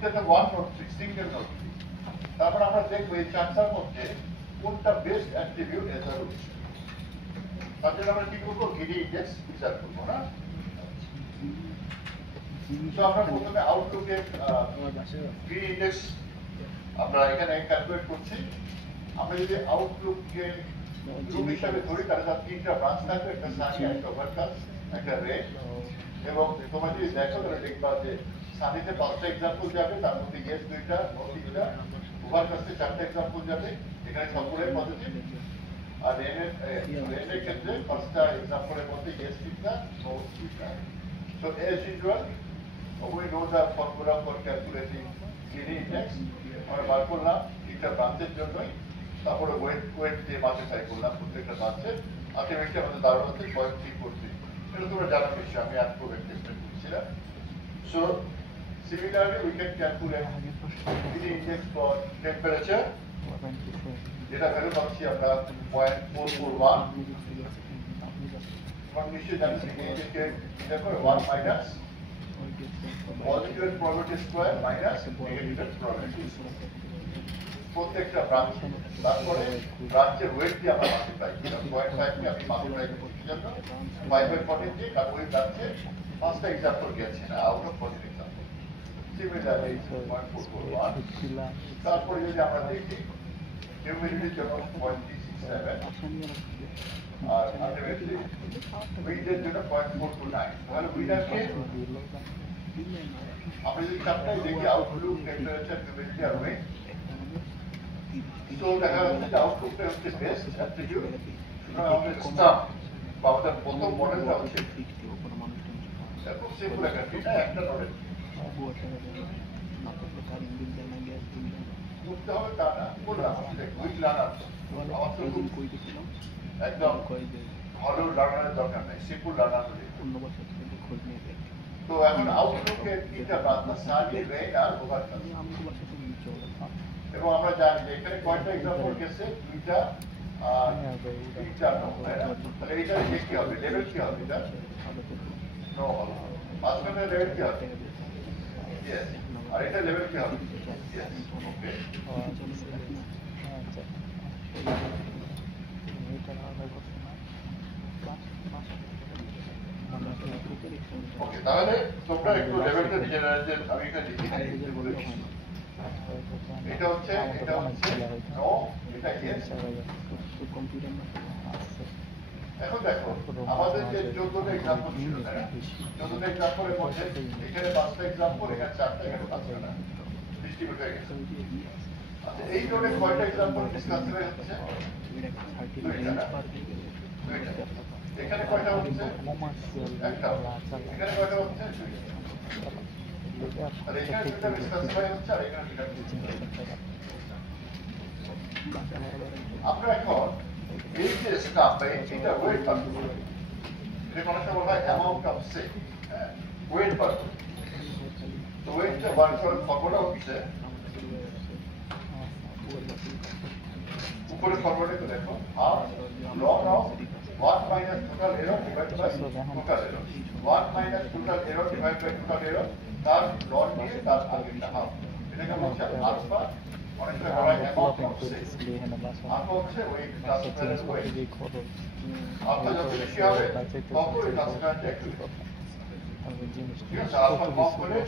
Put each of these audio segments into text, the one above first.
এটা তো one note tree, single note tree. তারপর আমরা দেখবো এই চারটার মধ্যে কোনটা best attribute as a root. তার জন্য আমরা কি করবো, গ্রিডি ইন্ডেক্স বিচার করবো না। তো আমরা প্রথমে আউটলুকে গ্রিডি ইন্ডেক্স আমরা এখানে ক্যালকুলেট করছি। আমরা যদি আউটলুককে রুট হিসাবে ধরি তাহলে তার তিনটা ব্রাঞ্চ থাকবে, একটা সানি, একটা ওভারকাস্ট, একটা রেড। এবং তোমরা যদি দেখো তাহলে দেখবা যে সানিতে 5টা এক্সাম্পল যাবে, তার মধ্যে ইয়েস 2টা, নো 3টা, ওভারকাস্টে 4টা এক্সাম্পল যাবে, এখানে সবগুলোই পজিটিভ। আর রেনের ক্ষেত্রে 5টা এক্সাম্পলের মধ্যে ইয়েস 3টা, নো 3টা। So as usual, we know the formula for calculating Gini index. আমরা বার করলাম তিনটা ব্রাঞ্চের জন্যই, তারপরে ওয়েট দিয়ে মাল্টিপ্লাই করলাম প্রত্যেকটা ব্রাঞ্চের। আলটিমেটলি আমাদের দাঁড়ানো হচ্ছে 0.343। এটা তোমরা জানো নিশ্চয়ই, আমি আর খুব এক্সপ্লেন করছি না। So similarly we can calculate Gini index for temperature, যেটা ভ্যালু পাচ্ছি আমরা 0.441। এবং নিশ্চয়ই জানি Gini index দেখো 1 minus positive probability square minus negative probability. প্রত্যেকটা ব্রাঞ্চ, তারপরে ব্রাঞ্চের ওয়েট দিয়ে আমরা মাল্টিপ্লাই করলাম। 0.5 কে আমি মাল্টিপ্লাই করছি জন্য 5/14 দিয়ে, কারণ ওই ব্রাঞ্চে 5টা এক্সাম্পল গেছে না, আউট অফ 14 এক্সাম্পল। সিমিলারলি 0.441। তারপরে যদি আমরা দেখি হিউমিডিটির জন্য 0.367 আর আলটিমেটলি উইন্ডের জন্য 0.429। তাহলে উইন্ডারকে আমরা যদি চারটাই দেখি, আউটলুক, টেম্পারেচার, হিউমিডিটি আর উইন্ড, তো দেখা যাচ্ছে যে আউটলুকটা হচ্ছে বেস্ট অ্যাট্রিবিউট। সুতরাং আমাদের স্টাফ বা আমাদের প্রথম মডেলটা হচ্ছে খুব সিম্পল একটা ট্রি, একটা মডেল করতে হবে তা না, বললাম উইথ লার্নার। আমার তো একদম ভালো লার্নারের দরকার নেই, সিম্পল লার্নার হলে। তো এখন আউটলুকের তিনটা ব্রাঞ্চ, সানি, রেইন আর ওভারকাস্ট। এবং আমরা জানি যে এখানে কয়টা এক্সাম্পল গেছে, 2টা আর 3টা নো। তাহলে এইটা কি হবে, লেভেল কি হবে, এটা নো হবে। মাঝখানে লেভেল কি হবে, ইয়েস। আর এটা লেভেল কি হবে, ইয়েস। ওকে, ওকে। তাহলে তোমরা একটু লেভেলটা নিজেরা, আমি এখানে লিখি না, এটা হচ্ছে নো, এটা ইয়েস। এখন দেখো আমাদের যে 14টা এক্সাম্পল ছিল, 14টা এক্সাম্পলের মধ্যে এখানে 5টা এক্সাম্পল, এখানে 4টা, এখানে 5টা না, ডিস্ট্রিবিউট হয়ে গেছে। আচ্ছা, এই টোটাল কয়টা এক্সাম্পল ডিসকাস করা হচ্ছে, 2টা না, 2টা। এখানে কয়টা হচ্ছে, একটা। এখানে কয়টা হচ্ছে, 2টা। আর এখানে 2টা ডিসকাস করা হচ্ছে, আর এখানে 2টা। আমরা এখন এই যে স্টাফ বা এই তিনটা ওয়েট বার করব, এটা কোনো সময় বলা হয় অ্যামাউন্ট অফ সে ওয়েট বার করব। তো ওয়েটটা বার করার ফর্মুলা হচ্ছে, উপরে ফর্মুলাটা দেখো, half log of 1 minus total error divide by total error. 1 minus total error divide by total error, তার লগ দিয়ে তার আগেরটা হাফ। এটাকে বলছে আলফা। অনেকটা বলা হয় অ্যামাউন্ট অফ সে। আলফা হচ্ছে ওই ট্রান্সফারের ওয়েট। আলফা যত বেশি হবে তত ওই ট্রান্সফারেন্ট একটু বেশি। ঠিক আছে, আলফা কম হলে,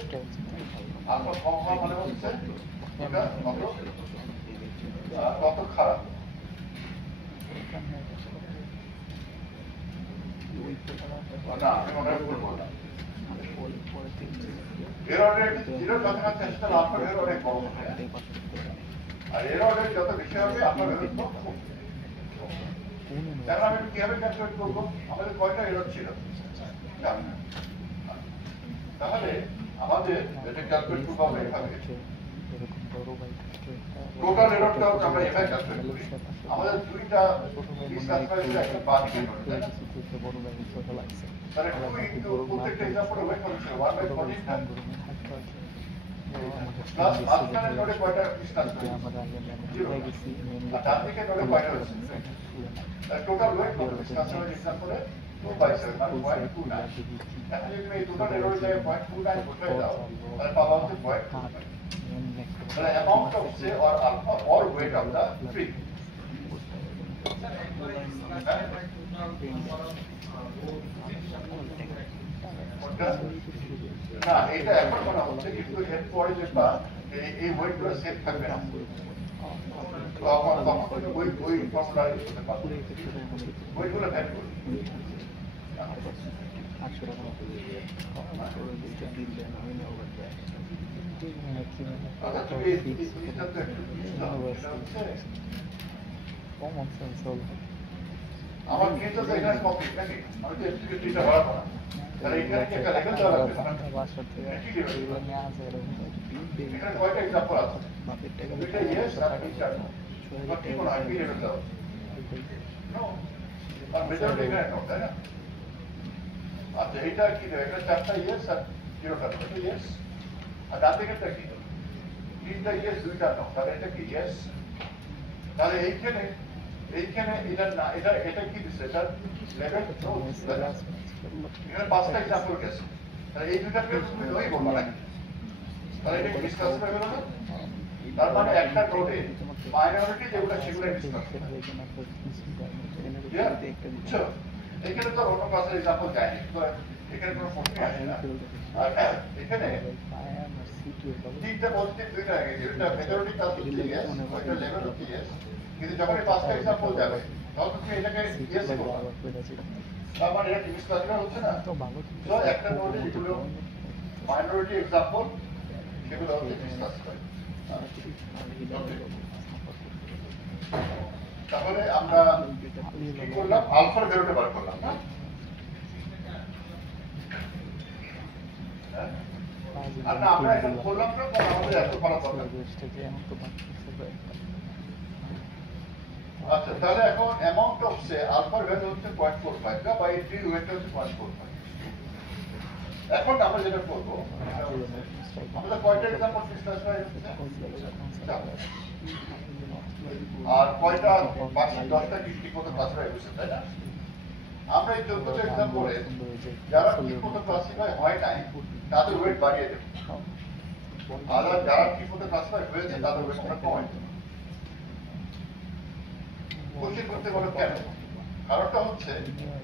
আলফা কম হওয়া মানে হচ্ছে ওটা তত খারাপ। না, আমি মনে করবো না। এররের জিরোর কাছাকাছি আসতে আলফা এরর অনেক বড় হবে, আর এররের যত বেশি হবে আপনার এরর কম হবে। তাহলে আমি কিভাবে ক্যালকুলেট করবো, আমাদের কয়টা এরর ছিল, তাহলে আমাদের এটা ক্যালকুলেট করবো আমরা এভাবে। টোটাল এররটা আমরা এভাবে ক্যালকুলেট করি। আমাদের 2টা ডিসকাস করা হয়েছে, একটা বাদ দিয়ে তাহলে 2 ইনটু প্রত্যেকটা এক্সাম্পলে ওয়েট হচ্ছে 1/14 প্লাস মাঝখানে নোডে কয়টা ডিসকাস করেছি, 0। আর ডান দিকে নোডে কয়টা হচ্ছে, টোটাল ওয়েট কত ডিসকাস করা এক্সাম্পলে 2/7 মানে 0.29। এখন যদি এই টোটাল এরর জায়গায় 0.29 বসাই দাও, তাহলে পাওয়া হচ্ছে 0.29। the amount of say or alpha or weight of the tree. না এটা এখন মনে হচ্ছে কিন্তু এর পরে যেটা এই ওয়েট গুলো সেট থাকবে না তখন ওই ফর্মুলা ইউজ করতে পারবে ওইগুলো ভ্যাট করবে 800 টাকা মতো দিয়ে দুইটা বিল দেন হয় না ওভার যায় কমন সেন্স হলো আমার কিন্তু তো এখানে কমপ্লিট নাকি আমি তো এসটিকে দুইটা ভাড়া করা তাহলে এখানে কি একটা লেভেল দেওয়া লাগবে বাসা থেকে এগুলো নিয়ে আসে এখানে কয়টা এক্সাম্পল আছে বাপের টাকা দুইটা ইয়েস আর তিনটা নো বাকি কোন আইপি লেভেল দাও নো আর মেজরিটি এখানে নো তাই না আচ্ছা এটা কি দেবে এটা চারটা ইয়েস আর জিরোটা নো এটা ইয়েস আর ডান দিকেরটা কি তিনটা ইয়েস দুইটা নো তাহলে এটা কি ইয়েস তাহলে এইখানে এটা না এটা কি দিচ্ছে এটা লেভেল নো এখানে পাঁচটা এক্সাম্পল গেছে তাহলে এই দুইটা পেজ তুমি নই বলবা না তাহলে এটা ডিসকাস করে গেল না তার মানে একটা নোটে মাইনরিটি যেগুলো সেগুলো ডিসকাস করে বুঝছো এখানে তো অন্য ক্লাসের এক্সাম্পল যায়নি তো এখানে কোনো প্রশ্ন আসে না আর এখানে তিনটা পজিটিভ দুইটা নেগেটিভ এটা মেজরিটি কাজ হচ্ছে ইয়েস ওইটা লেভেল হচ্ছে ইয়েস কিন্তু যখন এই পাঁচটা এক্সাম্পল যাবে তখন তুমি এটাকে ইয়েস করবে তার মানে এটা ডিসকাস করা হচ্ছে না তো একটা নোটে যেগুলো মাইনরিটি এক্সাম্পল সেগুলো হচ্ছে ডিসকাস করে তাহলে আমরা কি করলাম আলফার ভ্যালুটা বার করলাম না আর না আমরা এখন করলাম না কারণ আমাদের এত করা দরকার আচ্ছা তাহলে এখন অ্যামাউন্ট অফ সে আলফার ভ্যালু হচ্ছে 0.45 বা এই ট্রি ওয়েট হচ্ছে 0.45 এখন আমরা যেটা করব আমরা কয়টা এক্সাম্পল ডিসকাস করা হচ্ছে আর কয়টা বাকি 10টা ঠিক মতো ক্লাসিফাই হয়েছে তাই না আমরা এই 14টা এক্সাম্পলে যারা ঠিক মতো ক্লাসিফাই হয় নাই তাদের ওয়েট বাড়িয়ে দেব আর যারা ঠিক মতো ক্লাসিফাই হয়েছে তাদের ওয়েট আমরা কমাই দেব কোশ্চেন করতে বলো কেন কারণটা হচ্ছে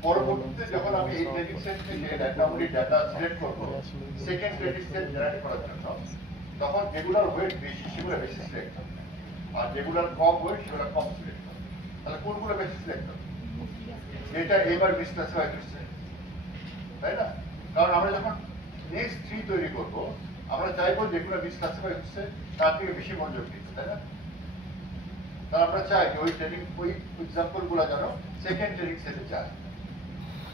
পরবর্তীতে যখন আমি এই ট্রেনিং সেট থেকে র্যান্ডমলি ডাটা সিলেক্ট করব সেকেন্ড ট্রেনিং সেট জেনারেট করার জন্য তখন যেগুলোর ওয়েট বেশি সেগুলো বেশি সিলেক্ট হবে আর যেগুলোর কম ওয়েট সেগুলো কম সিলেক্ট হবে তাহলে কোনগুলো বেশি সিলেক্ট হবে এটা এবার মিসক্লাসিফাই হচ্ছে তাই না কারণ আমরা যখন নেক্সট ট্রি তৈরি করব আমরা চাইবো যেগুলো মিসক্লাসিফাই হচ্ছে তার থেকে বেশি মনোযোগ দিতে তাই না তাহলে আমরা চাই যে ওই ট্রেনিং ওই এক্সাম্পল গুলো যেন সেকেন্ড ট্রেনিং সেটে যায়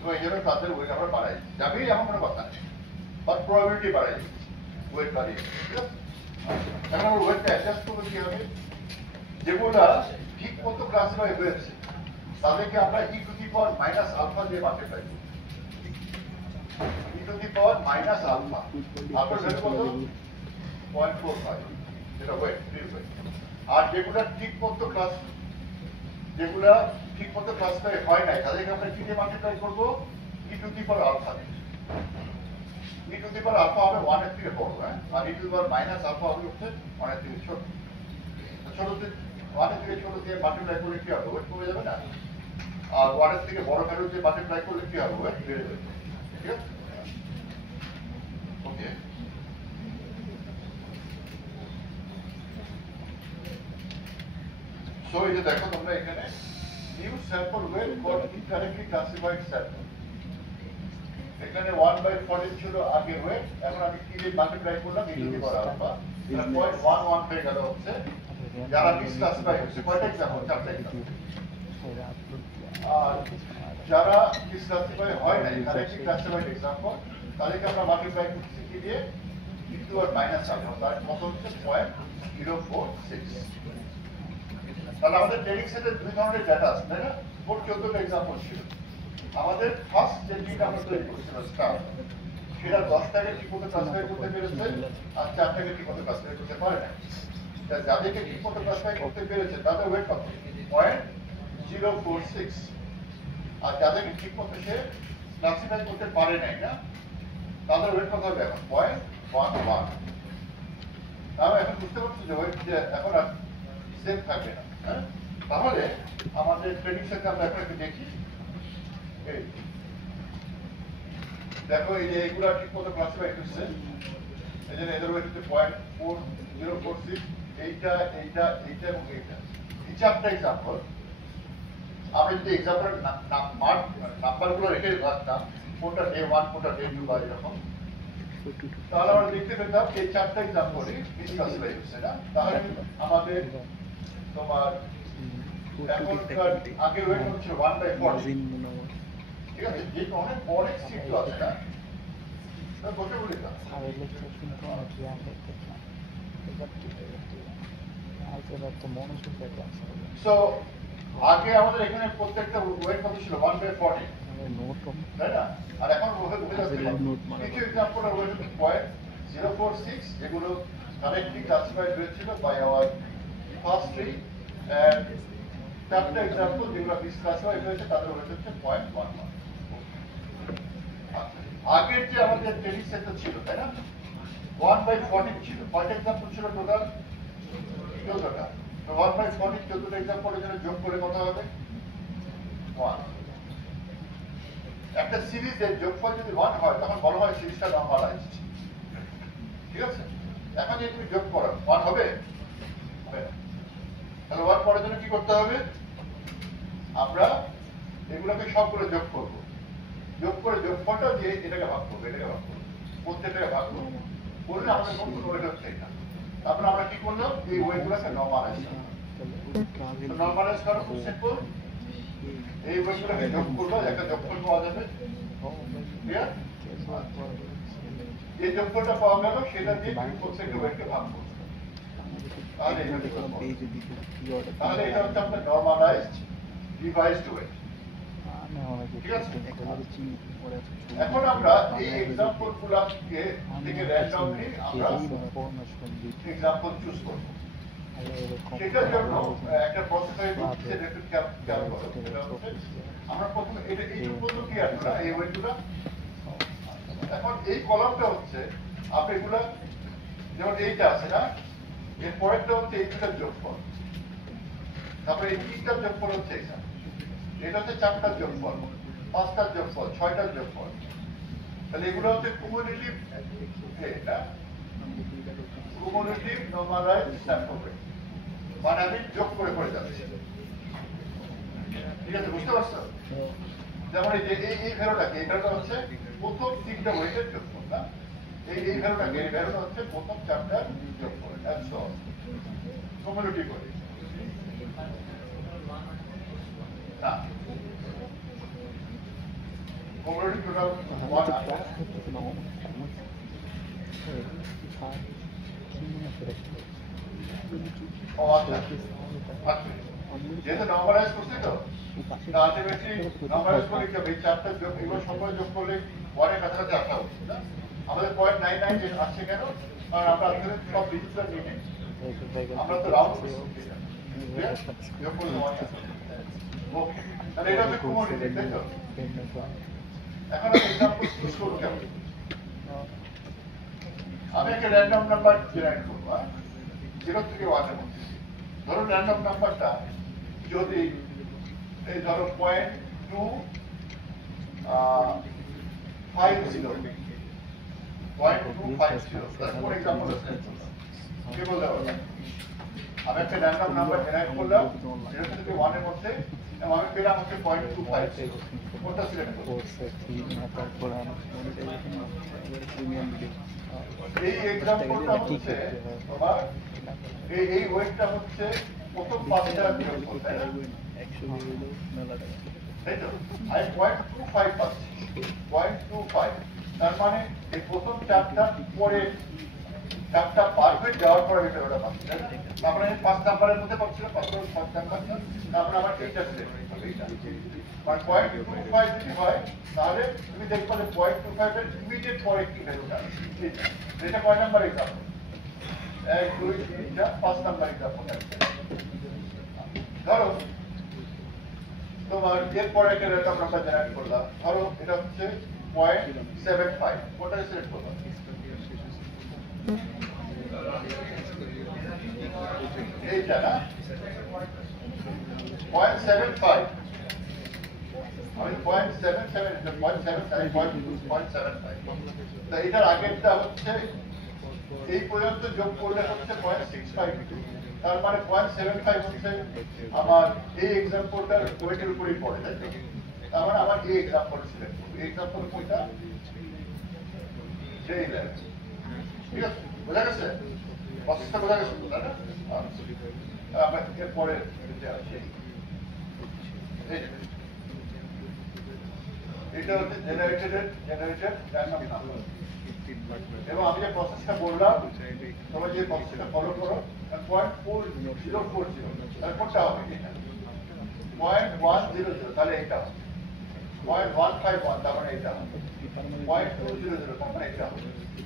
তো এই জন্য তাদের ওয়েট আমরা বাড়াই যাবেই এমন কোনো কথা নেই বাট প্রবাবিলিটি বাড়াই ওয়েট বাড়িয়ে ঠিক আছে এখন আমরা ওয়েটটা অ্যাডজাস্ট করবো কি হবে যেগুলা ঠিক মতো ক্লাসিফাই হয়েছে তাদেরকে আমরা e to the power minus alpha দিয়ে মাল্টিপ্লাই করব e to the power minus alpha আলফার ভ্যালু কত 0.45 এটা ওয়েট রিল ওয়েট আর যেগুলা ঠিক মতো ক্লাসিফাই হয় নাই তাদেরকে আমরা কি দিয়ে মাল্টিপ্লাই করব e to the power alpha দিয়ে e to the power alpha হবে 1 এর থেকে বড় হ্যাঁ আর e to the power minus alpha হবে হচ্ছে 1 এর থেকে ছোট ছোটতে 1 এর থেকে ছোট দিয়ে মাল্টিপ্লাই করলে কি হবে ওয়েট কমে যাবে না আর 1 এর থেকে বড় ভ্যালু দিয়ে মাল্টিপ্লাই করলে কি হবে ওয়েট বেড়ে যাবে ঠিক আছে ওকে সো এই যে দেখো তোমরা এখানে new sample weight for incorrectly classified sample এখানে 1/14 ছিল আগে ওয়েট এখন আমি কি দিয়ে মাল্টিপ্লাই করলাম ই টু দি পাওয়ার আলফা তাহলে 0.11 হয়ে গেল হচ্ছে যারা মিসক্লাসিফাই হচ্ছে কয়টা এক্সাম্পল চারটা এক্সাম্পল আর যারা মিসক্লাসিফাই হয় নাই কারেক্টলি ক্লাসিফাইড এক্সাম্পল তাদেরকে আমরা মাল্টিপ্লাই করছি কি দিয়ে e to the power minus alpha তার কত হচ্ছে 0.046 তাহলে আমাদের ট্রেনিং সেটের দুই ধরনের ডেটা আছে তাই না মোট 14টা এক্সাম্পল ছিল আমাদের ফার্স্ট যে ট্রিটা আমরা তৈরি করেছিলাম স্টার সেটা 10টাকে ঠিকমতো ক্লাসিফাই করতে পেরেছে আর 4টাকে ঠিকমতো ক্লাসিফাই করতে পারে না যাদেরকে ঠিকমতো ক্লাসিফাই করতে পেরেছে তাদের ওয়েট কত 0.046 আর যাদেরকে ঠিকমতো সে ক্লাসিফাই করতে পারে নাই না তাদের ওয়েট কত হবে এখন 0.11 তাহলে এখন বুঝতে পারছো যে ওয়েট যে এখন আর সেম থাকবে না, হ্যাঁ? তাহলে আমাদের ট্রেনিং সেটটা আমরা এখন একটু দেখি। এই দেখো এই যে এগুলো ঠিক মতো ক্লাসিফাই করছে, এই জন্য এদের ওয়েট হচ্ছে 0.4046, এইটা এইটা এইটা এবং এইটা, এই চারটা এক্সাম্পল। আমরা যদি এক্সাম্পল নাম্বারগুলো রেখে রাখতাম, কোনটা ডে 1 কোনটা ডে 2 বা এরকম, তাহলে আমরা দেখতে পেতাম এই চারটা এক্সাম্পলই মিসক্লাসিফাই হচ্ছে না। তাহলে আমাদের তোমার এখনকার আগে ওয়েট হচ্ছে 1/40, ঠিক আছে? যে অনেক বড় সিট আছে না, বসে বলি তো সো আগে আমাদের এখানে প্রত্যেকটা ওয়েট কত ছিল 1/40, তাই না? আর এখন কিছু এক্সাম্পল ওয়েট হচ্ছে 0.046, যেগুলো কারেক্টলি ক্লাসিফাইড হয়েছিল by our first three, and চারটা এক্সাম্পল যেগুলো মিসক্লাসিফাইড হয়েছে তাদের ওয়েট হচ্ছে 0.11। আগের যে আমাদের ট্রেনিং সেটটা ছিল, তাই না, 1/40 ছিল। কয়টা এক্সাম্পল ছিল টোটাল? 14টা। তো 1/40 14টা এক্সাম্পলের জন্য যোগ করে কত হবে? 1। একটা সিরিজের যোগফল যদি 1 হয় তখন বলা হয় সিরিজটা নরমালাইজড, ঠিক আছে? এখন যদি তুমি যোগ করো 1 হবে? হবে না। তাহলে 1 করার জন্য কি করতে হবে? আমরা এগুলোকে সবগুলো যোগ করব, যোগ করে যোগফলটা দিয়ে এটাকে ভাগ করবো, এটাকে ভাগ করবো, প্রত্যেকটাকে ভাগ করবো, করলে আমাদের কোন ওয়েট হচ্ছে এটা। তারপরে আমরা কি করলাম? এই ওয়েটগুলোকে নরমালাইজ করলাম। নরমালাইজ করা খুব সিম্পল। এই ওয়েটগুলোকে যোগ করবো, একটা যোগফল পাওয়া যাবে, ক্লিয়ার? এই যোগফলটা পাওয়া গেল, সেটা দিয়ে প্রত্যেকটা ওয়েটকে ভাগ করবো। তাহলে এটা হচ্ছে আপনার নরমালাইজড রিভাইজড ওয়েট, ঠিক আছে? এখন আমরা এই এক্সাম্পল গুলোকে থেকে র্যান্ডমলি আমরা এক্সাম্পল চুজ করব। সেটার জন্য একটা প্রসেসর একটু খেয়াল করো। আমরা প্রথমে এটা এই পর্যন্ত কি আমরা এই ওয়েটগুলো, এখন এই কলামটা হচ্ছে আপনি এগুলা, যেমন এইটা আছে না, এর পরেরটা হচ্ছে এই দুটার যোগফল, তারপরে এই তিনটার যোগফল হচ্ছে এটা, এটা হচ্ছে চারটার যোগফল, পাঁচটার যোগফল, ছয়টার যোগফল। তাহলে এগুলো হচ্ছে কুমুলেটিভ, এটা কুমুলেটিভ নরমালাইজড স্যাম্পল ওয়েট, মানে আমি যোগ করে করে যাচ্ছি, ঠিক আছে? বুঝতে পারছো? যেমন এই যে এই ভ্যালুটাকে, এই ভ্যালুটা হচ্ছে প্রথম তিনটা ওয়েটের যোগফল, না? এই ভ্যালুটাকে, এই ভ্যালুটা হচ্ছে প্রথম চারটার যোগফল, একশো কুমুলেটিভ করে না, কুমুলেটিভ টোটাল 1 আছে। ও আচ্ছা, যেহেতু নরমালাইজ করছি তো আলটিমেটলি নরমালাইজ করে কি হবে? এই চারটা যোগ, এগুলো সবাই যোগ করলে 1 এর কাছাকাছি আসা উচিত, না? আমাদের 0.99 আসছে কেন? কারণ আমরা আসলে সব ডিজিটটা নিয়ে নিই, আমরা তো রাউন্ড করছি, যোগ করলে 1 আসে। ওকে, তাহলে এটা হচ্ছে কুমুলেটিভ, তাই তো? এখন আমি এক্সাম্পল চুজ করব কেমন? আমি একটা র্যান্ডম নাম্বার জেনারেট করবো, 0 থেকে 1 এর মধ্যে। ধরো র্যান্ডম নাম্বারটা যদি এই ধরো 0.250, তারপর এক্সাম্পল কি বলতে পারবো? আমি একটা র্যান্ডম নাম্বার জেনারেট করলাম 0 থেকে 1 এর মধ্যে, এবং আমি পেলাম হচ্ছে 0.25, কোনটা সিলেক্ট করবো? এই এক্সাম্পলটা হচ্ছে তোমার এই ওয়েটটা হচ্ছে প্রথম 5টা যোগফল, তাই না? তাই তো? আমি 0.25 পাচ্ছি, 0.25, তার মানে এই প্রথম চারটা পরে চারটা পার হয়ে যাওয়ার পরে এটা ওটা পাচ্ছি, তাই না? তারপরে আমি 5 নাম্বারের মধ্যে পাচ্ছিলাম, 5 নাম্বারটা, তারপরে আমার এইটা সিলেক্ট করতে হবে, এইটা মানে 0.25 যদি হয় তাহলে তুমি দেখবে যে 0.25 এর ইমিডিয়েট পরে কি ভ্যালুটা, এটা কয় নাম্বার এক্সাম্পল? 1 2 3 4 5 number example. ধরো তোমার এরপরে একটা র্যান্ডম নাম্বার জেনারেট করলাম, ধরো এটা হচ্ছে 0.75, কোনটা সিলেক্ট করলাম? এইটা না 0.75 আমি 0.77 এটা 0.75 তো এটার আগেরটা হচ্ছে এই পর্যন্ত যোগ করলে হচ্ছে 0.65 তার মানে 0.75 হচ্ছে আমার এই एग्जांपलটার ওয়েটের উপরই পড়ে তাই তো তার মানে আমার এই एग्जांपल সিলেক্ট করব এই एग्जांपल কোনটা সেই লেভেল ঠিক আছে বোঝা গেছে প্রসেসটা বোঝা গেছে তাই না আমরা এর পরে এটা আসি এটা হচ্ছে জেনারেটেড র্যান্ডম নাম্বার এবং আমি যে প্রসেসটা বললাম তোমরা যে প্রসেসটা ফলো করো 0.4040 তাহলে কোনটা হবে এটা 0.100 তাহলে এটা 0.151 তার মানে এটা 0.200 তার মানে এটা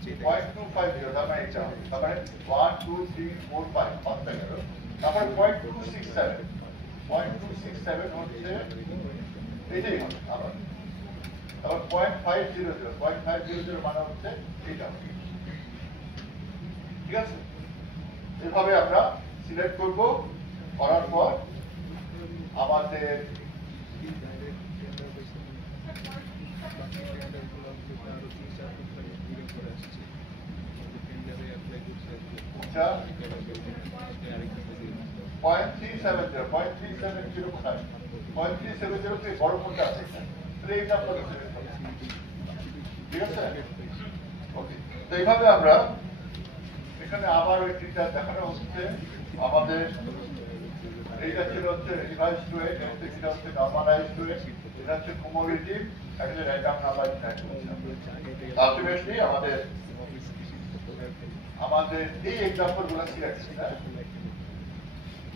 0.250 তার মানে এটা তার মানে 1 2 3 4 5 পাঁচটা গেল তারপর 0.267 0.267 হচ্ছে এটাই হবে আবার তারপর 0.500 মানে হচ্ছে এটা ঠিক আছে এভাবে আমরা সিলেক্ট করব করার পর আমাদের বড় কোনটা আছে ঠিক আছে ওকে তো এইভাবে আমরা এখানে আবার ওই ট্রিটা দেখানো হচ্ছে আমাদের এইটা ছিল হচ্ছে রিভাইজড ওয়েট এটা হচ্ছে নরমালাইজড ওয়েট এটা হচ্ছে কুমুলেটিভ এটা হচ্ছে র্যান্ডম নাম্বার ডিফাইন করছে আলটিমেটলি আমাদের এই एग्जांपल গুলো সিলেক্ট করতে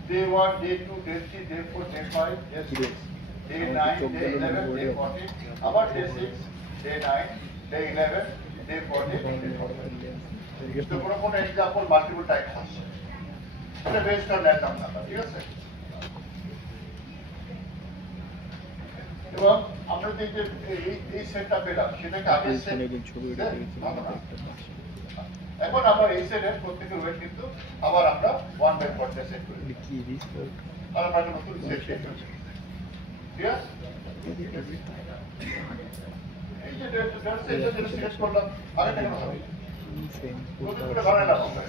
day 1 day 2 day 3 day 4 day 5 day 6 day 9 day 11 day 14 আবার day 6 day 9 day 11 day 14 day 14 তো কোনো एग्जांपल মাল্টিপল টাইমস আসছে এটা বেসড অন র্যান্ডম নাম্বার ঠিক আছে এবং আমরা যে এই সেটটা পেলাম সেটাকে আগে সেট এখন আমরা এই সেটের প্রত্যেকের ওয়েট কিন্তু আবার আমরা 1/4 সেট করি আর আমরা একটা নতুন সেট সেট করি ঠিক আছে এই যে ডেটা সেটটা যেটা সিলেক্ট করলাম আগে কেন হবে নতুন করে বানালাম আমরা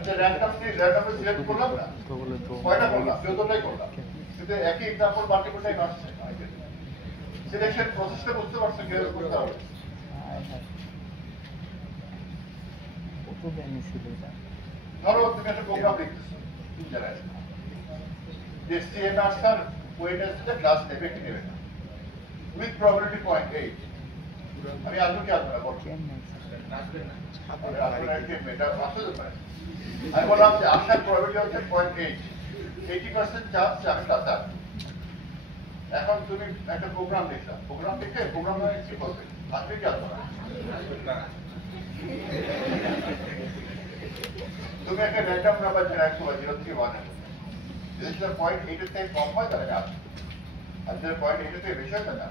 এটা র্যান্ডমলি সিলেক্ট করলাম না কয়টা করলাম 14টাই করলাম কিন্তু একই एग्जांपल মাল্টিপল টাইম আসছে সিলেকশন প্রসেসটা বুঝতে পারছো কিভাবে করতে হবে ধরো তুমি একটা প্রোগ্রাম লিখতেছো ইন্টারনেট HTML আসার ওয়েট আসছে ক্লাস নেবে কি নেবে না উইথ প্রবাবিলিটি 0.8 আমি আজকে কি আসবে না বলছি আমি বললাম যে আসার প্রবাবিলিটি হচ্ছে 0.8 80% চান্স যে আমি ক্লাসে আসবো এখন তুমি একটা প্রোগ্রাম লিখলা প্রোগ্রাম লিখে প্রোগ্রাম কি করবে আসবে কি আসবে না তুমি একটা র্যান্ডম নাম্বার জেনারেট করবে 0 থেকে 1 যদি সেটা 0.8 এর থেকে কম হয় তাহলে আসবে আর যদি 0.8 এর থেকে বেশি হয় তাহলে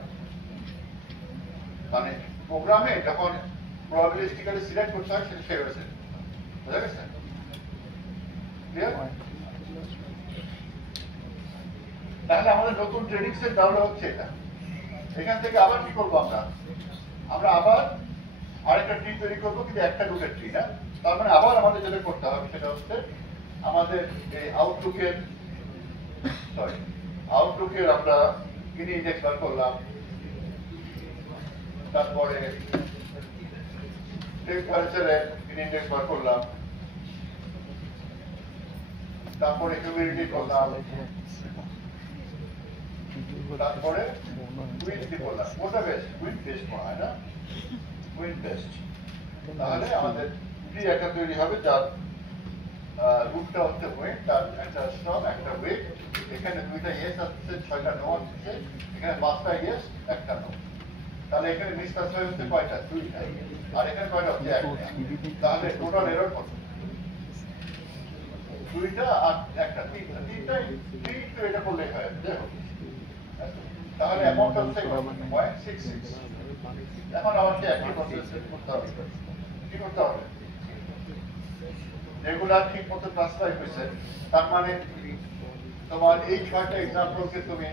মানে প্রোগ্রামে যখন প্রবাবিলিস্টিক্যালি সিলেক্ট করতে হয় সেটা সেভাবে সেট বুঝা গেছে ক্লিয়ার তাহলে আমাদের নতুন ট্রেনিং সেট তাহলে হচ্ছে এটা এখান থেকে আবার কি করবো আমরা আবার আরেকটা ট্রি তৈরি করবো কিন্তু একটা রুটের ট্রি না তার মানে আবার আমাদের যেটা করতে হবে সেটা হচ্ছে আমাদের এই আউটলুকের আমরা কিনে ইন্ডেক্স বার করলাম তারপরে টেম্পারেচারের কিনে ইন্ডেক্স বার করলাম তারপরে হিউমিডিটি করলাম তারপরে উইন্ড করলাম কোনটা বেস্ট উইন্ড বেস্ট মনে হয় না উইন্ড বেস্ট তাহলে আমাদের ট্রি একটা তৈরি হবে যার রুটটা হচ্ছে উইন্ড তার একটা স্ট্রং একটা ওয়েট এখানে দুইটা ইয়েস আসছে 6টা নো আসছে এখানে 5টা ইয়েস একটা নো তাহলে এখানে মিসম্যাচ হচ্ছে কয়টা 2টা আর এখানে কয়টা হচ্ছে একটা তাহলে টোটাল এরর কত 2টা আর একটা 3টাই তো এটা করলে হয় দেখো তাহলে অ্যামাউন্ট হচ্ছে 0.66 এখন আমাকে একই প্রসেস সেট করতে হবে কি করতে হবে যেগুলা ঠিক মতো ক্লাসিফাই হয়েছে, তার মানে তোমার এই 6টা এক্সাম্পলকে তুমি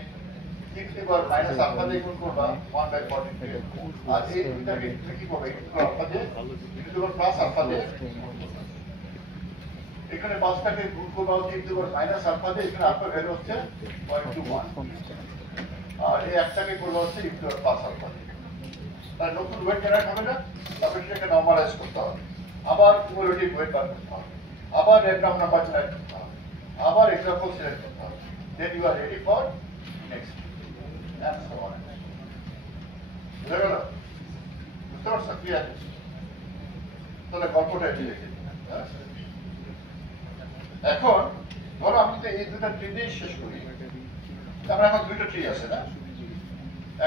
3 to the power minus alpha দিয়ে গুণ করবা 1/42, আর এই দুইটাকে তুমি কি করবে একটু আলফা দিয়ে একটু তোমার প্লাস আলফা দিয়ে, এখানে 5টাকে গুণ করবা 3 to the power minus alpha দিয়ে, এখানে আলফা ভ্যালু হচ্ছে 0.21, আর এই একটাকে করবা হচ্ছে ইনটু প্লাস আলফা দিয়ে। তার নতুন ওয়েট জেনারেট হবে না, তারপর সেটাকে নরমালাইজ করতে হবে, আবার কিউমুলেটিভ ওয়েট বার করতে হবে, আবার র্যান্ডম নাম্বার জেনারেট করতে হবে, আবার এক্সাম্পল সিলেক্ট করতে হবে, then you are ready for next and so on. বুঝতে গেল? বুঝতে পারছো? ক্লিয়ার? তাহলে গল্পটা এটি লিখে দিন। এখন ধরো আমি তো এই দুটা ট্রি দিয়ে শেষ করি, আমরা এখন দুইটা ট্রি আছে না,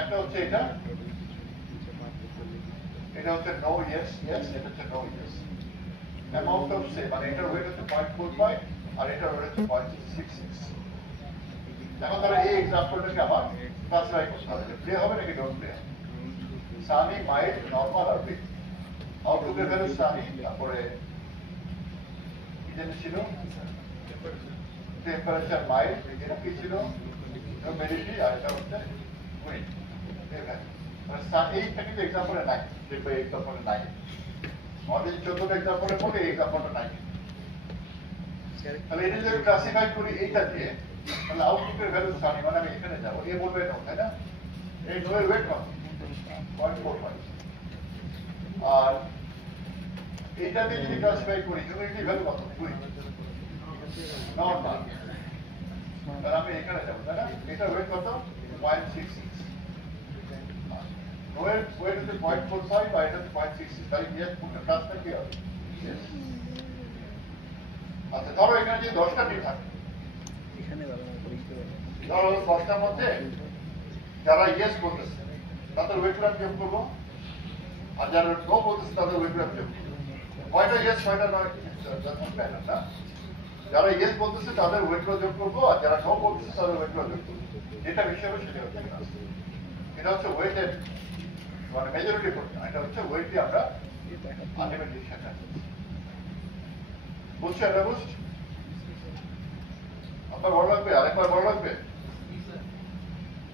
একটা হচ্ছে এটা, এটা হচ্ছে নো ইয়েস ইয়েস, এটা হচ্ছে নো ইয়েস, অ্যামাউন্ট অফ সে মানে এটার ওয়েট হচ্ছে 0.45 আর এটার ওয়েট হচ্ছে 0.66। এখন তাহলে এই এক্সাম্পলটাকে আমার ক্লাসিফাই করতে হবে, প্লে হবে নাকি don't play. Sunny, mild, normal আর উইক। আউটলুকের ভ্যালু সানি, তারপরে কি জানি ছিল টেম্পারেচার মাইল্ড, এটা কি ছিল হিউমিডিটি, আর এটা হচ্ছে উইন্ড। এইটা কিন্তু এক্সাম্পলে নাই, দেখবে এক্সাম্পলে নাই, আমাদের 14টা এক্সাম্পলের মধ্যে এই এক্সাম্পলটা নাই। তাহলে এটা যদি ক্লাসিফাই করি এইটা দিয়ে, তাহলে আউটলুকের ভ্যালু সানি মানে আমি এখানে যাবো, এ বলবে নো, তাই না? এই নো এর ওয়েট কত? 0.45। আর এটা দিয়ে যদি ক্লাসিফাই করি হিউমিডিটি ভ্যালু কত? 2 নরমাল, তাহলে আমি এখানে যাবো, তাই না? এটা ওয়েট কত? 0.66। নো এর ওয়েট হচ্ছে 0.45 আর এটা হচ্ছে 0.66, তাহলে ইয়েস পুরো ক্লাসটা কি হবে? ইয়েস। আচ্ছা ধরো এখানে যে 10টা ট্রি থাকে, ধরো 10টার মধ্যে যারা ইয়েস বলতেছে তাদের ওয়েট আমি যোগ করবো, আর যারা নো বলতেছে তাদের ওয়েট আমি যোগ করবো। কয়টা ইয়েস কয়টা নয় না, যারা ইয়েস বলতেছে তাদের ওয়েট যোগ করবো, আর যারা নো বলতেছে তাদের ওয়েট যোগ করবো। যেটা বিষয় হবে সেটা হচ্ছে এটা হচ্ছে ওয়েটের মানে মেজরিটি করতে, এটা হচ্ছে ওয়েট দিয়ে আমরা আলটিমেটলি শেখা। বুঝছো? এটা বুঝছো? আপনার বড় লাগবে, আরেকবার বড় লাগবে?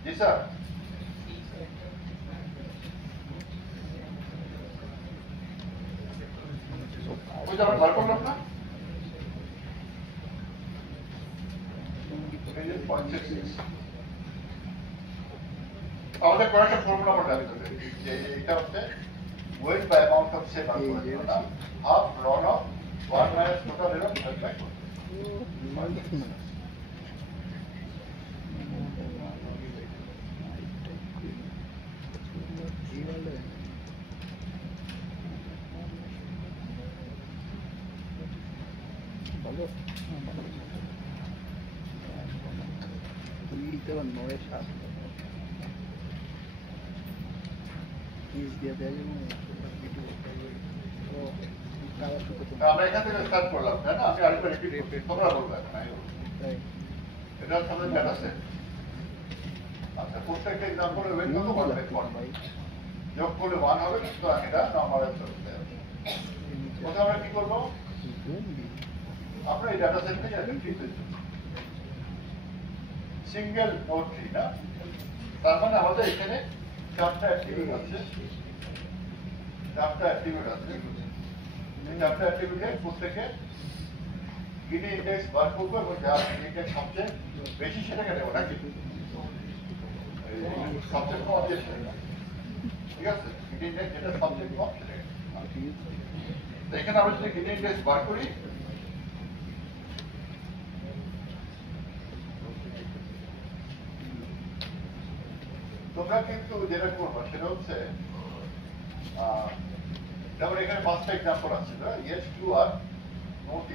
জি স্যার। ওই যে আমরা বার করলাম না, আমাদের কয়েকটা ফর্মুলা আমরা জানতে হবে, যে এটা হচ্ছে weight by amount of say বার করে দিল না, হাফ রন of 1 minus total error by আমরা এখান থেকে স্টার্ট করলাম, তাই না? আমি আরেকবার রিপিট করছি, তোমরা বলবে না। এটা হচ্ছে আমাদের ডেটা সেট। আচ্ছা প্রত্যেকটা এক্সাম্পলের ওয়েট কত করবে? যোগ করলে 1 হবে, সুতরাং এটা নরমালাইজ করতে হবে। প্রথমে আমরা কি করবো? আমরা এই ডাটা সেট থেকে একটা ট্রি তৈরি করব, সিঙ্গেল নোড ট্রি না, তার মানে আমাদের এখানে 4টা অ্যাট্রিবিউট আছে, 4টা অ্যাট্রিবিউট আছে। এই 4টা অ্যাট্রিবিউটের প্রত্যেকে গিনি ইন্ডেক্স বার করবো, এবং যার ইন্ডেক্স সবচেয়ে বেশি সেটাকে নেবো নাকি সবচেয়ে কম দিয়ে সেটা, ঠিক আছে? গিনি ইন্ডেক্স যেটা সবচেয়ে কম সেটাকে। এখানে আমরা যদি গিনি ইন্ডেক্স বার করি, তোমরা কিন্তু যেটা করবা সেটা হচ্ছে যেমন এখানে 5টা এক্সাম্পল আছে, ইয়েস টু আর নো টি।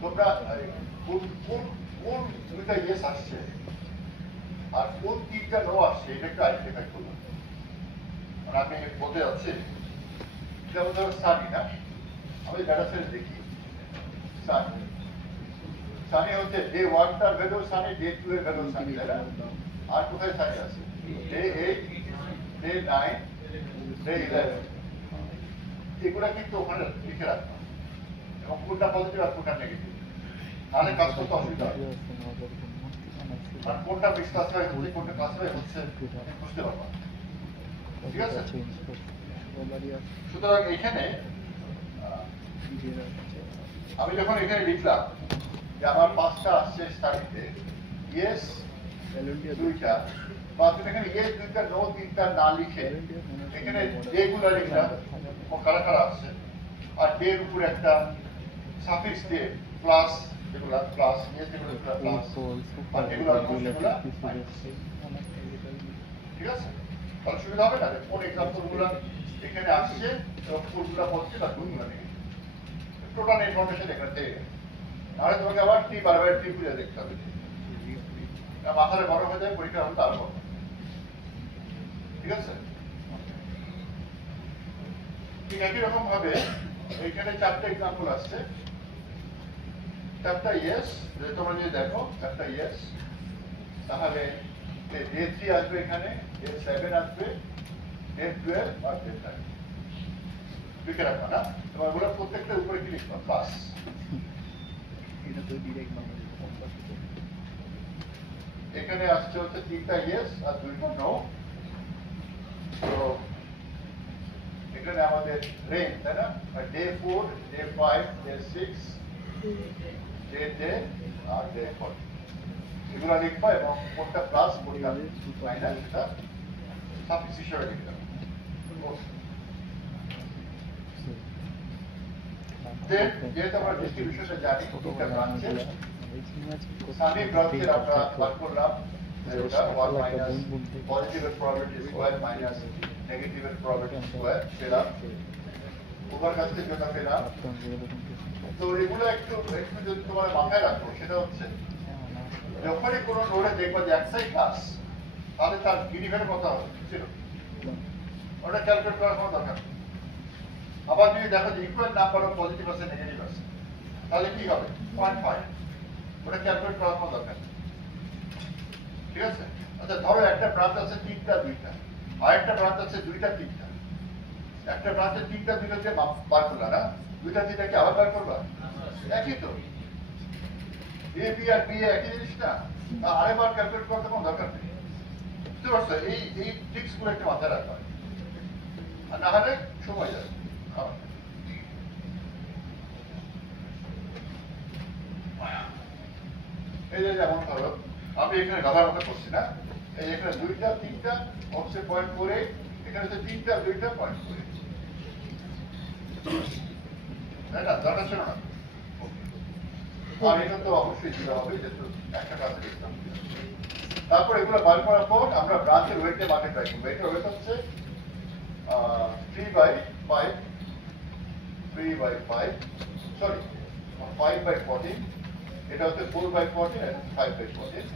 তোমরা কোন দুইটা ইয়েস আসছে আর কোন 3টা নো আসছে এটা একটু আইডেন্টিফাই করবো। মানে আমি বলতে যাচ্ছি, যেমন ধরো সানি না, আমি ডাটা সেট দেখি সানি, সানি হচ্ছে ডে 1টার ভ্যালু সানি, ডে 2 এর ভ্যালু সানি, তাই না? আর কোথায় সানি আছে? ডে 8, ডে 9, ডে 11, এগুলা কিন্তু ওখানে লিখে রাখতাম। এবং কোনটা পজিটিভ আর কোনটা নেগেটিভ, তাহলে কাজ করতে অসুবিধা হয়। মানে কোনটা ডিসক্লাসিফাই হচ্ছে কোনটা ক্লাসিফাই হচ্ছে বুঝতে পারবো, ঠিক আছে? সুতরাং এখানে আমি যখন এখানে লিখলাম যে আমার 5টা আসছে স্টাডিতে, ইয়েস 2টা, বা তুমি এখানে ইয়েস 2টা, নো 3টা না লিখে এখানে যেগুলো লিখলাম ও কারা কারা আসছে, আর ডের উপরে একটা সাফিক্স দিয়ে প্লাস, যেগুলো প্লাস ইয়েস, যেগুলো প্লাস, আর যেগুলো সেগুলো মাইনাস, ঠিক আছে? তাহলে সুবিধা হবে না কোন এক্সাম্পল গুলো এখানে আসছে এবং কোনগুলো পজিটিভ আর কোনগুলো নেগেটিভ, টোটাল ইনফরমেশন এখানে থেকে গেছে। তাহলে তোমাকে আবার টি বারবার টি খুঁজে দেখতে হবে, মাথাটা গরম হয়ে যায়, পরীক্ষা হলে আরো হবে, ঠিক আছে? ঠিক একই রকম ভাবে এইখানে 4টা এক্সাম্পল আসছে, 4টা ইয়েস, তোমরা যদি দেখো 4টা ইয়েস, তাহলে ডে 3 আসবে, এখানে ডে 7 আসবে, ডে 12 আর ডে 9 লিখে রাখবো না, তোমার ওগুলো প্রত্যেকটা উপরে কি লিখবো, প্লাস। এখানে আসছে হচ্ছে 3টা ইয়েস আর 2টা নো, তো এখানে আমাদের রেঞ্জ, তাই না? ডে 4, ডে 5, ডে 6, ডে 10 আর ডে 40 এগুলো লিখবা, এবং কোনটা প্লাস কোনটা মাইনাস সেটা সাফিক্স হিসেবে লিখতে হবে। যেহেতু আমরা ডিস্ট্রিবিউশনে জানি 2টা ব্রাঞ্চে, সানি ব্রাঞ্চের আমরা বার করলাম যেটা 1 মাইনাস পজিটিভের প্রবাবিলিটি স্কয়ার মাইনাস নেগেটিভের প্রবাবিলিটি স্কয়ার পেলাম, ওভার কাস্টের জন্য পেলাম। তো এগুলো একটু যদি তোমার মাথায় রাখো, সেটা হচ্ছে যখনই কোনো নোডে দেখবা যে একটাই ক্লাস, তাহলে তার গিরিভের কথা ছিল ওটা ক্যালকুলেট করার কোনো দরকার নেই। আবার যদি দেখো যে ইকুয়াল নাম্বার অফ পজিটিভ আছে নেগেটিভ আছে, তাহলে কি হবে 0.5, ওটা ক্যালকুলেট করার কোনো দরকার নেই, ঠিক আছে? আচ্ছা ধরো একটা ব্রাঞ্চ আছে 3টা 2টা, আর একটা ব্রাঞ্চ আছে 2টা 3টা, একটা ব্রাঞ্চে 3টা 2টা দিয়ে বার করলা না, 2টা 3টাকে আবার বার করবা, একই তো, এ বি আর বি একই জিনিস না, আরেকবার ক্যালকুলেট করতে কোনো দরকার নেই, বুঝতে পারছো? এই ট্রিক্স গুলো একটু মাথায় রাখবা, আর না হলে সময় যাবে। এই যে যেমন ধরো আমি এখানে গাধার মতো করছি না, এই এখানে 2টা 3টা হচ্ছে 0.48, এখানে হচ্ছে 3টা 2টা 0.48, তাই না? দরকার ছিল না, আর এটা তো অবশ্যই দিতে হবে, যেহেতু একটা কাজে লিখতাম। তারপর এগুলো বার করার পর আমরা ব্রাঞ্চের ওয়েটে মাল্টিপ্লাই করবো। এটা ওয়েট হচ্ছে 3/5, 3/5, সরি 5/14, এটা হচ্ছে 4/14 and 5/14,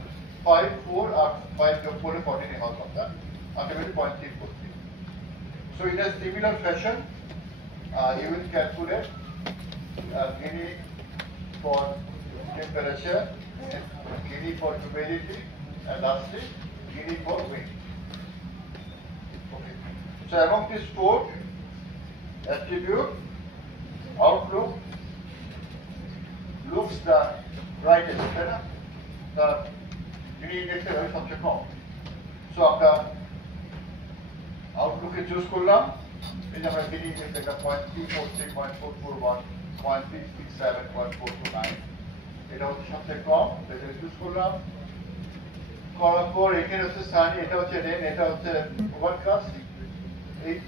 5, 4 আর 5 যোগ করে 14 হওয়ার কথা, ultimately 0.343. So in a similar fashion, you will calculate Gini for temperature, Gini for humidity, and lastly Gini for wind. Okay. So among these 4 attribute, outlook looks the brightest, the Gini index is very सबसे कम. So আমরা আউটলুকে choose করলাম, এই যে আমরা Gini index একটা 0.343, 0.441, 0.367, 0.429, এটা হচ্ছে সবচেয়ে কম, এটা চুজ করলাম। করার পর এখানে হচ্ছে সানি, এটা হচ্ছে রেন, এটা হচ্ছে ওভারকাস্ট,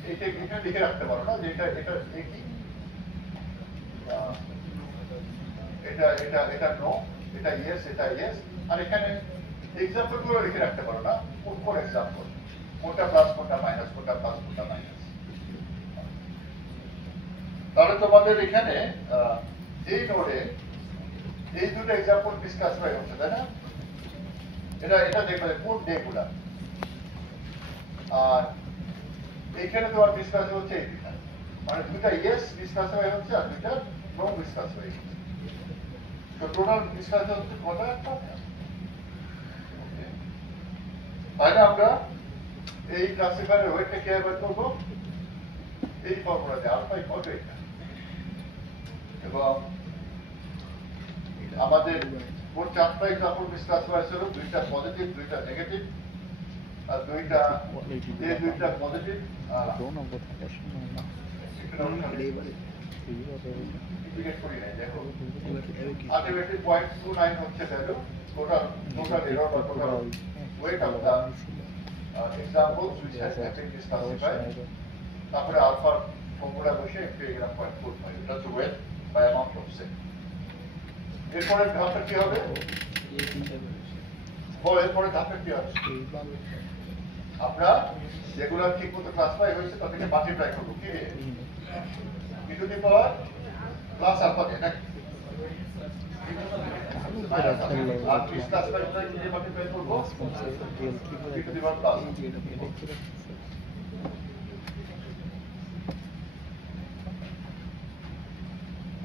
এইটা এখানে লিখে রাখতে পারো না যে এটা কি, এটা নো, এটা ইয়েস, এটা ইয়েস, আর এখানে এক্সাম্পল গুলো লিখে রাখতে পারো না, কোন এক্সাম্পল, কোনটা প্লাস কোনটা মাইনাস, কোনটা প্লাস কোনটা মাইনাস। তাহলে তোমাদের এখানে এই নোডে এই দুটো এক্সাম্পল ডিসকাস হয়ে হচ্ছে, তাই না? এটা দেখবে কোন ডে গুলা, আর এইখানে তোমার ডিসকাস হচ্ছে এই দুটা, মানে দুটা ইয়েস ডিসকাস হয়ে হচ্ছে আর দুটা নো ডিসকাস হয়ে হচ্ছে, তো টোটাল ডিসকাস হচ্ছে কটা, তাহলে আমরা এই ক্লাসিফায়ারের ওয়েটটা কিভাবে বের করবো, এই ফর্মুলা দিয়ে আলফা ইকুয়াল টু এটা, এবং আমাদের মোট 4টা এক্সাম্পল মিসক্লাসিফাই ছিল, 2টা পজিটিভ 2টা নেগেটিভ আর 2টা পজিটিভ ইন্ডিকেট করি নাই। দেখো আলটিমেটলি 0.29 হচ্ছে ভ্যালু টোটাল এরর বা total weight of the examples which has been misclassified. তারপরে আলফা ফর্মুলা বসে পেয়ে গেলাম 0.45, এটা হচ্ছে weight by amount of set. এরপরের ধাপটা কি হবে? এরপরে ধাপটা কি হবে? আমরা যেগুলো ঠিক মতো ক্লাসিফাই হয়েছে তাদেরকে মাল্টিপ্লাই করবো কি e to the power plus alpha দিয়ে নাকি আর মিসক্লাসিফাই করে কি মাল্টিপ্লাই করবো e to the power plus.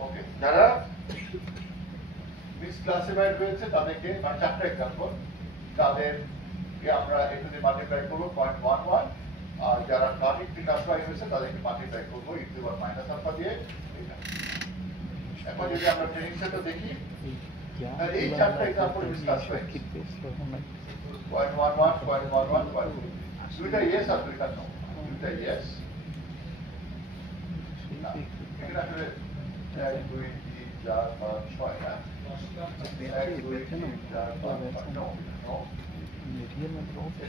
Okay, যারা মিসক্লাসিফাইড হয়েছে তাদেরকে মানে 4টা এক্সাম্পল, তাদেরকে আমরা e টু দি মাল্টিপ্লাই করবো 0.11, আর যারা কারেক্টলি ক্লাসিফাই হয়েছে তাদেরকে মাল্টিপ্লাই করবো e to the power minus alpha দিয়ে। এখন যদি আমরা ট্রেনিং সেটটা দেখি, এই 4টা এক্সাম্পল মিসক্লাসিফাই 0.11 0.11 দুইটা ইয়েস আর দুইটা নো, দুইটা ইয়েস এখানে আসলে 1 2 3 4 5 6 না 1 2 3 4 5 6 নো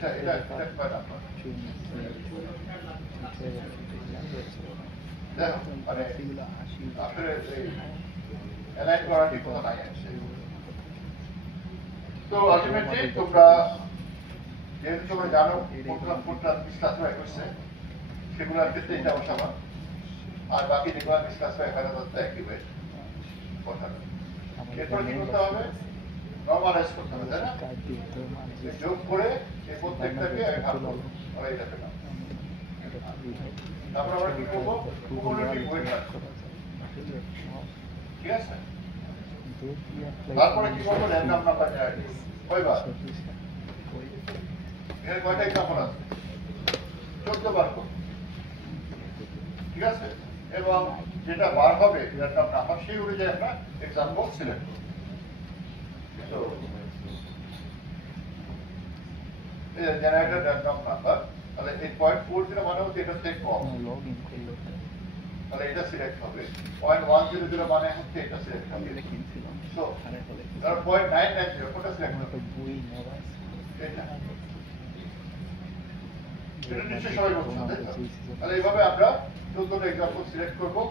এটা কয় নাম্বার? দেখো মানে আসলে অ্যালাইন করার ঠিক কথা নাই আছে। তো আলটিমেটলি তোমরা যেহেতু তোমরা জানো কোনটা মিসক্লাসিফাই করছে সেগুলোর ক্ষেত্রে এটা অসামান্য, আর বাকি যেগুলো মিসক্লাসিফাই হয় না তাদের একই ওয়েট কথা। এরপর কি করতে হবে? নরমালাইজ করতে হবে, তাই না? যোগ করে এই প্রত্যেকটাকে ভাগ করবো, আমরা এটা পেলাম। তারপর আমরা কি করবো? কুমুলেটিভ ওয়েট রাখবো, ঠিক আছে? তারপরে কি করবো? র্যান্ডম নাম্বার জেনারেট করবো। কয়বার? এর কয়টা এক্সাম্পল আছে? 14 বার করবো, ঠিক আছে? এবং যেটা বার হবে র্যান্ডম নাম্বার সেই অনুযায়ী আমরা এক্সাম্পল সিলেক্ট করবো। জেনারেটেড র্যান্ডম নাম্বার, তাহলে এই 0.40 মানে হচ্ছে এটা থেকে কম, তাহলে এটা সিলেক্ট হবে। 0.100 মানে হচ্ছে এটা সিলেক্ট হবে। সো তার 0.990 কোনটা সিলেক্ট হবে? এটা এটা নিশ্চয়ই সবাই বলছেন, তাই তো? তাহলে এইভাবে আমরা 14টা এক্সাম্পল সিলেক্ট করবো,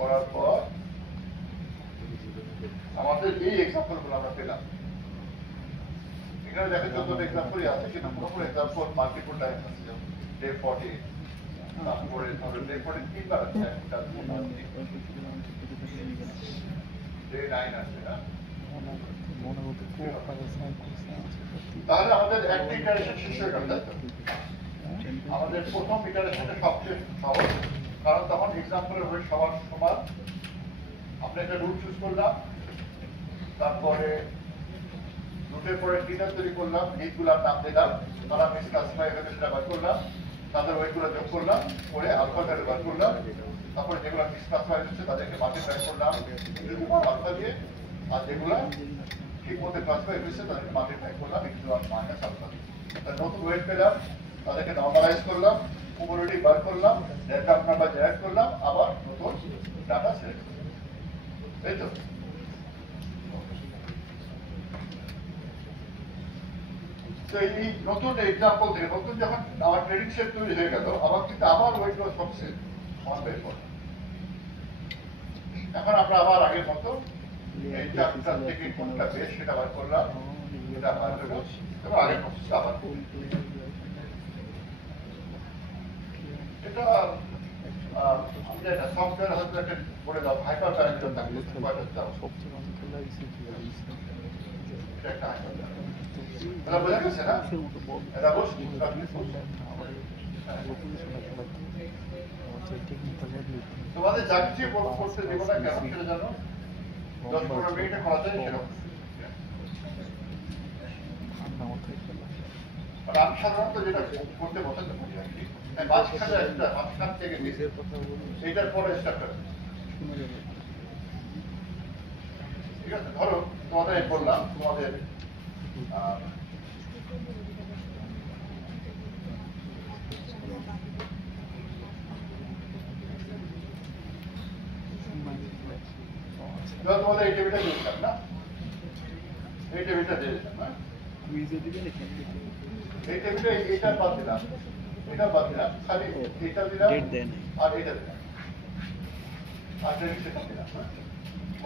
করার পর আমাদের এই এক্সাম্পলগুলো আমরা পেলাম। এখানে দেখো 14টা এক্সাম্পলই আছে, কিন্তু কোনো এক্সাম্পল মাল্টিপল টাইমস আছে, যেমন ডে 40, তারপরে ধরো ডে 40 তিনবার আছে, ডে 9 আছে না? তাহলে আমাদের একটা ইটারেশন শেষ হয়ে গেল, তাই তো? আমাদের প্রথম ইটারেশনটা সবচেয়ে সহজ, কারণ তখন এক্সাম্পলের ওয়েট সবার সমান। আমরা একটা রুট চুজ করলাম, তারপরে রুটের পরে ক্লিনার তৈরি করলাম, লিডগুলোর নাম দিলাম, তারা মিসক্লাসিফাই হয়েছে সেটা বার করলাম, তাদের ওয়েটগুলো যোগ করলাম, করে আলফা ভ্যালু বার করলাম, তারপরে যেগুলো মিসক্লাসিফাই হচ্ছে তাদেরকে মাল্টিপ্লাই করলাম আলফা দিয়ে, আর যেগুলো ঠিক মতো ক্লাসিফাই হয়েছে তাদেরকে মাল্টিপ্লাই করলাম মাইনাস আলফা দিয়ে। নতুন ওয়েট পেলাম, তাদেরকে নর্মালাইজ করলাম, কুমুলেটিভ বার করলাম, র্যান্ডম নাম্বার জেনারেট করলাম, আবার নতুন ডাটা সিলেক্ট করলাম, তাই তো? তো এই নতুন এক্সাম্পল থেকে নতুন যখন আমার ট্রেনিং সেট তৈরি হয়ে গেল, আমার কিন্তু আবার ওয়েট লস হচ্ছে সমান বের করা। এখন আমরা আবার আগের মতো এই চারটা থেকে কোনটা বেশ সেটা বার করলাম, এটা বার হলো, এবং আগের প্রসেসটা আবার এটা একটা সফটওয়্যার হয়তো একটা বলে দাও হাইপার প্যারামিটার থাকলে এটা একটা হাইপার এটা বোঝা গেছে না? এটা তোমাদের যা কিছু করতে দেবো না কেন সেটা জানো, 10-15 মিনিটে করা যায় সেরকম। আমি সাধারণত যেটা করতে পছন্দ করি আর কি, মাঝখান থেকে এইটার পরে স্টার্ট ঠিক আছে, ধরো তোমাদের বললাম তোমাদের তোমাদের এই টেবিলটা দিয়ে দিলাম না, এই টেবিলটা দিয়ে দিলাম না, এই টেবিলটা এইটা বাদ দিলাম, এটা বাদ দিলাম, খালি এইটা দিলাম আর এটা দিলাম আর সেটা দিলাম।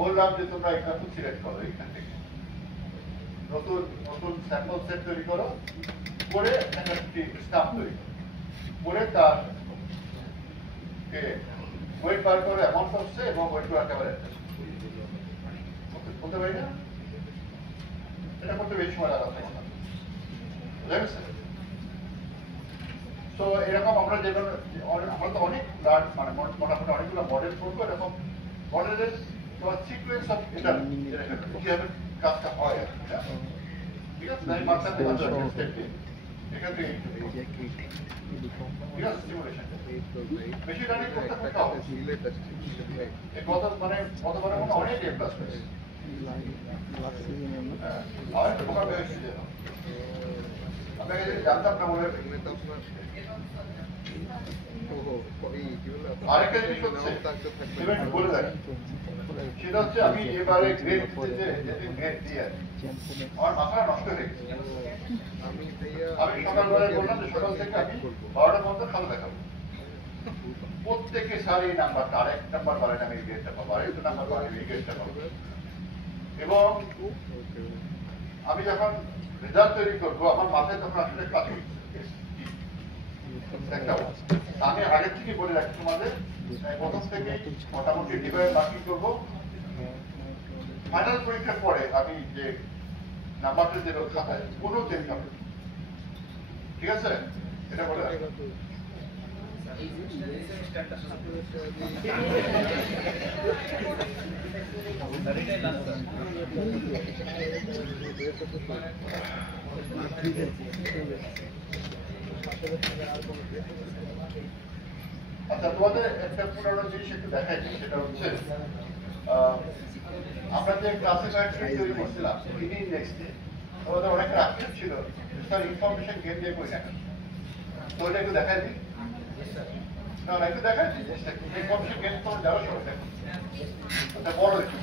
বললাম যে তোমরা এখান থেকে সিলেক্ট করো, এখান থেকে নতুন নতুন স্যাম্পল সেট তৈরি করো, করে একটা স্টাম্প তৈরি করো, করে তার ওয়েট বার করে অ্যামাউন্ট হচ্ছে এবং ওয়েট করে একেবারে বলতে পারি না, এটা করতে বেশি সময় লাগাতে হবে না, বুঝা গেছে? তো এরকম আমরা যেভাবে আমরা তো অনেক মানে মোটামুটি অনেকগুলো মডেল করবো, এরকম মডেলের তোমার সিকোয়েন্স অফ এটা কিভাবে কাজটা হয়, ঠিক আছে? আমি মাঝখানে এখান থেকে ঠিক আছে, সিমুলেশন বেশি রানিং করতে করতে হবে, মানে গতবারের মতো অনেক এ প্লাস পেয়েছে, অনেক বোকা পেয়েছি। আপনাকে যদি জানতাম না বলে আরেকটা জিনিস হচ্ছে বলে দেখেন, সেটা হচ্ছে আমি এবারে গ্রেড দিতে যেদিন গ্রেড দিয়ে আমার মাথাটা নষ্ট হয়ে গেছে। আমি সকালবেলায় বললাম যে সকাল থেকে আমি 12টার মধ্যে খাতা দেখাবো, প্রত্যেকে স্যার এই নাম্বারটা আরেক নাম্বার বাড়েন, আমি এই গ্রেডটা পাবো, আরেকটা নাম্বার বাড়েন এই গ্রেডটা পাবো। এবং আমি যখন রেজাল্ট তৈরি করবো আমার মাথায় তখন আসলে কাজ করছে একটা, আমি আগের থেকে বলে রাখি তোমাদের প্রথম থেকে মোটামুটি ডিভাইড মার্কিং করবো, ফাইনাল পরীক্ষার পরে আমি যে নাম্বারটা দেবো খাতায় কোনো চেঞ্জ হবে, ঠিক আছে? এটা বলে রাখি। আচ্ছা, তোমাদের একটা পুরোনো জিনিস একটু দেখাই, সেটা হচ্ছে আমরা যে ক্লাসিফায়ার ট্রি তৈরি করছিলাম ইন্ডেক্স দিয়ে, তোমাদের অনেক রাখতে ছিল স্যার ইনফরমেশন গেম দিয়ে কই দেখা, তো ওটা একটু দেখাই দিই না, একটু দেখাই দিই ইনফরমেশন গেম তোমার যাওয়ার সময় দেখো, বড় একটু